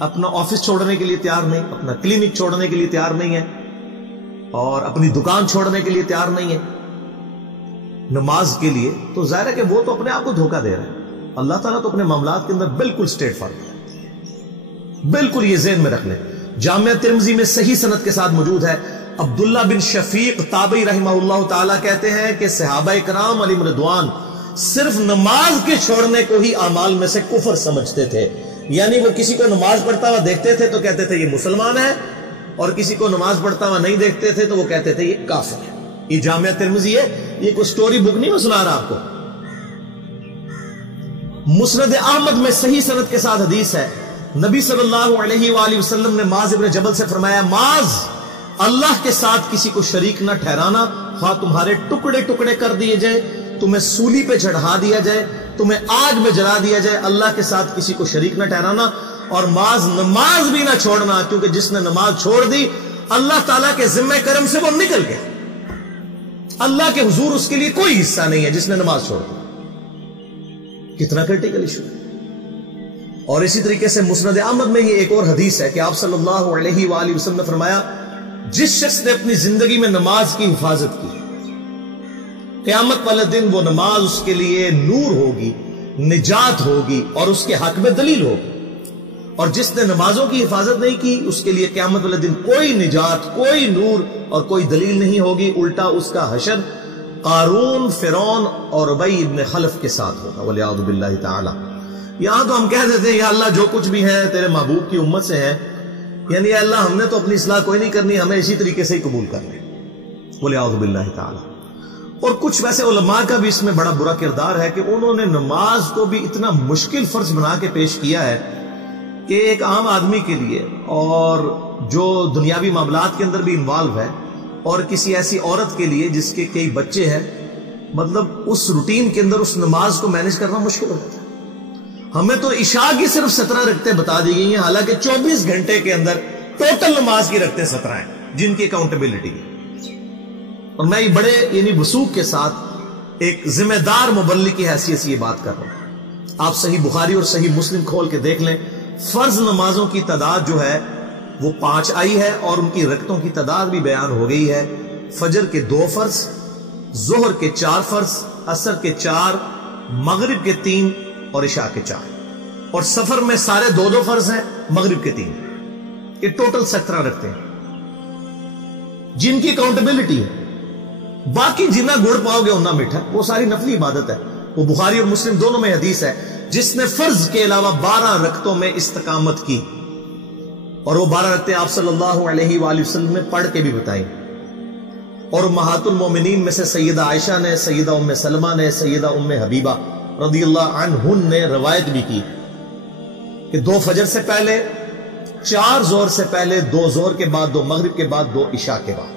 اپنا آفس چھوڑنے کے لیے تیار نہیں، اپنا کلینک چھوڑنے کے لیے تیار نہیں ہے، اور اپنی دکان چھوڑنے کے لیے تیار نہیں ہے نماز کے لیے، تو ظاہر ہے کہ وہ تو اپنے آپ کو دھوکہ دے رہا ہے۔ اللہ تعالیٰ تو اپنے معاملات کے اندر بالکل اسٹریٹ فارورڈ ہے، بالکل یہ ذہن میں رکھ لیں۔ جامعہ ترمذی میں صحیح سند کے ساتھ موجود ہے، عبداللہ بن شفیق تابعی رحمہ اللہ تعالیٰ کہتے ہیں کہ صحابہ کرام علیہم رضوان صرف نماز کے چھوڑنے کو ہی اعمال میں سے کفر سمجھتے تھے، یعنی وہ کسی کو نماز پڑھتا ہوا دیکھتے تھے تو کہتے تھے یہ مسلمان ہے، اور کسی کو نماز پڑھتا ہوا نہیں دیکھتے تھے تو وہ کہتے تھے یہ کافر ہے۔ یہ جامعہ ترمذی ہے، یہ کوئی سٹوری بک نہیں میں سنا رہا آپ کو۔ مسند احمد میں صحیح سند کے ساتھ حدیث ہے، نبی صلی اللہ علیہ وآلہ وسلم نے معاذ بن جبل سے فرمایا، معاذ اللہ کے ساتھ کسی کو شریک نہ ٹھہرانا، خواہ تمہارے ٹکڑے ٹکڑے کر دیے جائیں، تمہیں سولی پہ چڑھا دیا جائے، تمہیں آگ میں جلا دیا جائے، اللہ کے ساتھ کسی کو شریک نہ ٹھہرانا، اور معاذ نماز بھی نہ چھوڑنا، کیونکہ جس نے نماز چھوڑ دی اللہ تعالیٰ کے ذمہ کرم سے وہ نکل گیا، اللہ کے حضور اس کے لیے کوئی حصہ نہیں ہے جس نے نماز چھوڑ دی۔ کتنا کرٹیکل ایشو ہے۔ اور اسی طریقے سے مسند احمد میں یہ ایک اور حدیث ہے کہ آپ صلی اللہ علیہ وآلہ وسلم نے فرمایا، جس شخص نے اپنی زندگی میں نماز کی حفاظت کی، قیامت والے دن وہ نماز اس کے لیے نور ہوگی، نجات ہوگی، اور اس کے حق میں دلیل ہوگی، اور جس نے نمازوں کی حفاظت نہیں کی اس کے لیے قیامت والے دن کوئی نجات، کوئی نور اور کوئی دلیل نہیں ہوگی، الٹا اس کا حشر قارون، فرعون اور ابی ابن خلف کے ساتھ ہوگا، والعیاذ باللہ تعالی۔ یہاں تو ہم کہہ دیتے ہیں یا اللہ جو کچھ بھی ہے تیرے محبوب کی امت سے ہے، یعنی یا اللہ ہم نے تو اپنی اصلاح کوئی نہیں کرنی، ہمیں اسی طریقے سے ہی قبول کر لیں، والعیاذ باللہ تعالی۔ اور کچھ ویسے علماء کا بھی اس میں بڑا برا کردار ہے کہ انہوں نے نماز کو بھی اتنا مشکل فرض بنا کے پیش کیا ہے کہ ایک عام آدمی کے لیے، اور جو دنیاوی معاملات کے اندر بھی انوالو ہے، اور کسی ایسی عورت کے لیے جس کے کئی بچے ہیں، مطلب اس روٹین کے اندر اس نماز کو مینج کرنا مشکل ہو جاتا ہے۔ ہمیں تو عشاء کی صرف 17 رکعتیں بتا دی گئی ہیں، حالانکہ 24 گھنٹے کے اندر ٹوٹل نماز کی رکعتیں 17 ہیں جن کی اکاؤنٹیبلٹی ہے۔ اور میں بڑے یعنی وثوق کے ساتھ ایک ذمہ دار مبلغ کی حیثیت سے یہ بات کر رہا ہوں۔ آپ صحیح بخاری اور صحیح مسلم کھول کے دیکھ لیں، فرض نمازوں کی تعداد جو ہے وہ 5 آئی ہے، اور ان کی رکعتوں کی تعداد بھی بیان ہو گئی ہے۔ فجر کے 2 فرض، ظہر کے 4 فرض، عصر کے 4، مغرب کے 3 اور عشاء کے 4، اور سفر میں سارے 2 فرض ہیں، مغرب کے 3۔ یہ ٹوٹل 17 رکھتے ہیں جن کی اکاؤنٹیبلٹی ہے۔ باقی جتنا گڑ پاؤ گے اتنا میٹھا، وہ ساری نفلی عبادت ہے۔ وہ بخاری اور مسلم دونوں میں حدیث ہے، جس نے فرض کے علاوہ 12 رکعتوں میں استقامت کی، اور وہ 12 رکعتیں آپ صلی اللہ علیہ وآلہ وسلم نے پڑھ کے بھی بتائیں، اور امہات المومنین میں سے سیدہ عائشہ نے، سیدہ ام سلمہ نے، سیدہ ام حبیبہ رضی اللہ عنہن نے روایت بھی کی کہ 2 فجر سے پہلے، 4 ظہر سے پہلے، 2 ظہر کے بعد، 2 مغرب کے بعد، 2 عشاء کے بعد،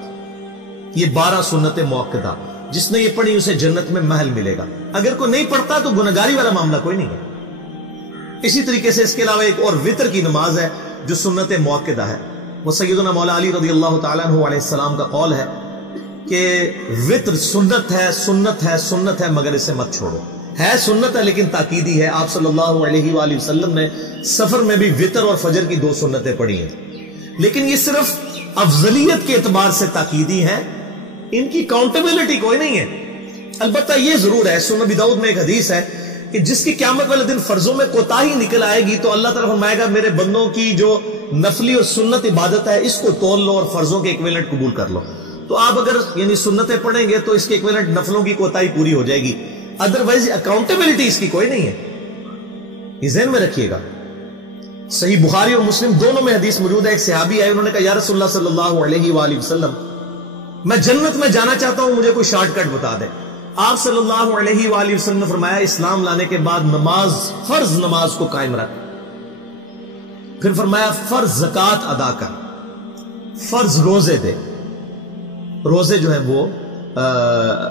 یہ 12 سنت موقدہ، جس نے یہ پڑھی اسے جنت میں محل ملے گا۔ اگر کوئی نہیں پڑھتا تو گنہگاری والا معاملہ کوئی نہیں ہے۔ اسی طریقے سے اس کے علاوہ ایک اور وتر کی نماز ہے جو سنت موقدہ ہے۔ وہ سیدنا مولا علی رضی اللہ تعالیٰ عنہ علیہ السلام کا قول ہے کہ وتر سنت ہے، سنت ہے، سنت ہے، مگر اسے مت چھوڑو۔ ہے سنت ہے لیکن تاکیدی ہے۔ آپ صلی اللہ علیہ وآلہ وسلم نے سفر میں بھی وتر اور فجر کی 2 سنتیں پڑھی ہیں، لیکن یہ صرف افضلیت کے اعتبار سے تاکیدی ہیں، ان کی کاؤنٹیبلٹی کوئی نہیں ہے۔ البتہ یہ ضرور ہے، سنن ابی داؤد میں ایک حدیث ہے کہ جس کی قیامت والے دن فرضوں میں کوتاہی نکل آئے گی تو اللہ تعالیٰ فرمائے گا میرے بندوں کی جو نفلی اور سنت عبادت ہے اس کو تول لو اور فرضوں کے ایکویلنٹ قبول کر لو۔ تو آپ اگر یعنی سنتیں پڑھیں گے تو اس کے ایکویلنٹ نفلوں کی کوتاہی پوری ہو جائے گی، ادروائز اکاؤنٹیبلٹی اس کی کوئی نہیں ہے، یہ ذہن میں رکھیے گا۔ صحیح بخاری اور مسلم دونوں میں حدیث موجود ہے، ایک صحابی آئے، انہوں نے کہا یا رسول اللہ صلی اللہ علیہ وآلہ وسلم میں جنت میں جانا چاہتا ہوں، مجھے کوئی شارٹ کٹ بتا دیں۔ آپ صلی اللہ علیہ وآلہ وسلم نے فرمایا اسلام لانے کے بعد نماز، فرض نماز کو قائم رکھ، پھر فرمایا فرض زکوٰۃ ادا کر، فرض روزے دے، روزے جو ہیں وہ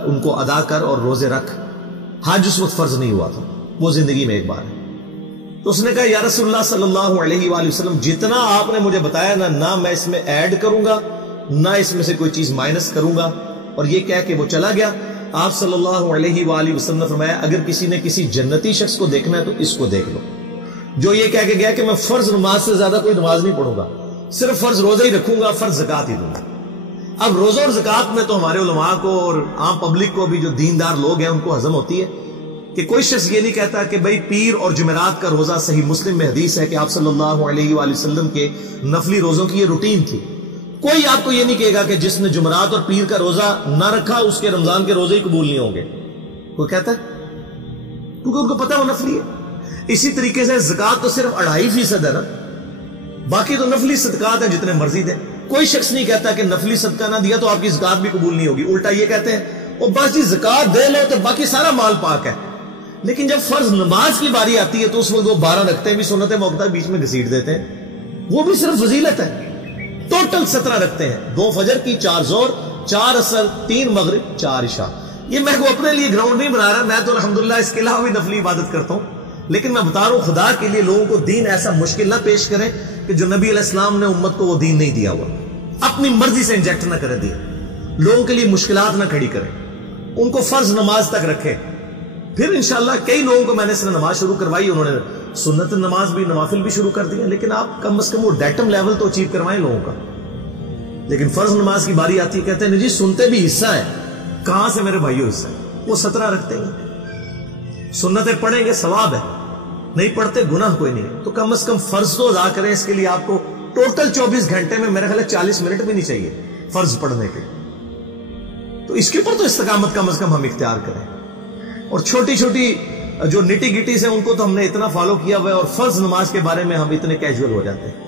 ان کو ادا کر اور روزے رکھ۔ حج اس وقت فرض نہیں ہوا تھا، وہ زندگی میں ایک بار ہے۔ تو اس نے کہا یا رسول اللہ صلی اللہ علیہ وآلہ وسلم جتنا آپ نے مجھے بتایا نہ میں اس میں ایڈ کروں گا نہ اس میں سے کوئی چیز مائنس کروں گا، اور یہ کہہ کے وہ چلا گیا۔ آپ صلی اللہ علیہ وآلہ وسلم نے فرمایا اگر کسی نے کسی جنتی شخص کو دیکھنا ہے تو اس کو دیکھ لو، جو یہ کہہ کے گیا کہ میں فرض نماز سے زیادہ کوئی نماز نہیں پڑھوں گا، صرف فرض روزہ ہی رکھوں گا، فرض زکات ہی دوں گا۔ اب روزہ اور زکات میں تو ہمارے علماء کو اور عام پبلک کو بھی جو دیندار لوگ ہیں ان کو ہضم ہوتی ہے کہ کوئی شخص یہ نہیں کہتا کہ بھئی پیر اور جمعرات کا روزہ، صحیح مسلم میں حدیث ہے کہ آپ صلی اللہ علیہ وآلہ وسلم کے نفلی روزوں کی یہ روٹین تھی۔ کوئی آپ کو یہ نہیں کہے گا کہ جس نے جمعرات اور پیر کا روزہ نہ رکھا اس کے رمضان کے روزے ہی قبول نہیں ہوں گے، کوئی کہتا ہے؟ کیونکہ ان کو پتہ وہ نفلی ہے۔ اسی طریقے سے زکات تو صرف 2.5% ہے نا، باقی تو نفلی صدقات ہیں جتنے مرضی دیں۔ کوئی شخص نہیں کہتا کہ نفلی صدقہ نہ دیا تو آپ کی زکات بھی قبول نہیں ہوگی، الٹا یہ کہتے ہیں وہ بس جی زکات دے لو تو باقی سارا مال پاک ہے۔ لیکن جب فرض نماز کی باری آتی ہے تو اس وقت وہ 12 رکھتے ہیں بھی، سنت موقع بیچ میں گھسیٹ دیتے ہیں، وہ بھی صرف فضیلت ہے۔ ٹوٹل 17 رکھتے ہیں، 2 فجر کی، 4 ظہر، 4 عصر، 3 مغرب، 4 عشاء۔ یہ میں کو اپنے لیے گراؤنڈ نہیں بنا رہا، میں تو الحمدللہ اس کے علاوہ بھی نفلی عبادت کرتا ہوں، لیکن میں بتا رہا ہوں خدا کے لیے لوگوں کو دین ایسا مشکل نہ پیش کریں کہ جو نبی علیہ السلام نے امت کو وہ دین نہیں دیا ہوا، اپنی مرضی سے انجیکٹ نہ کریں دین، لوگوں کے لیے مشکلات نہ کھڑی کریں، ان کو فرض نماز تک رکھیں۔ پھر انشاءاللہ کئی لوگوں کو میں نے اس نے نماز شروع کروائی، انہوں نے سنت نماز بھی، نوافل بھی شروع کر دیا، لیکن آپ کم از کم وہ ڈیٹم لیول تو اچیو کروائیں لوگوں کا۔ لیکن فرض نماز کی باری آتی ہے کہتے ہیں جی سنتے بھی حصہ ہے، کہاں سے میرے بھائیو حصہ ہے؟ وہ 17 رکھتے ہیں، سنتیں پڑھیں گے ثواب ہے، نہیں پڑھتے گناہ کوئی نہیں، تو کم از کم فرض تو ادا کریں۔ اس کے لیے آپ کو ٹوٹل 24 گھنٹے میں میرے خیال 40 منٹ بھی نہیں چاہیے فرض پڑھنے کے، تو اس کے اوپر تو استقامت کم از کم ہم اختیار کریں۔ اور چھوٹی چھوٹی جو نٹی گٹیز ہیں ان کو تو ہم نے اتنا فالو کیا ہوا ہے، اور فرض نماز کے بارے میں ہم اتنے کیجول ہو جاتے ہیں۔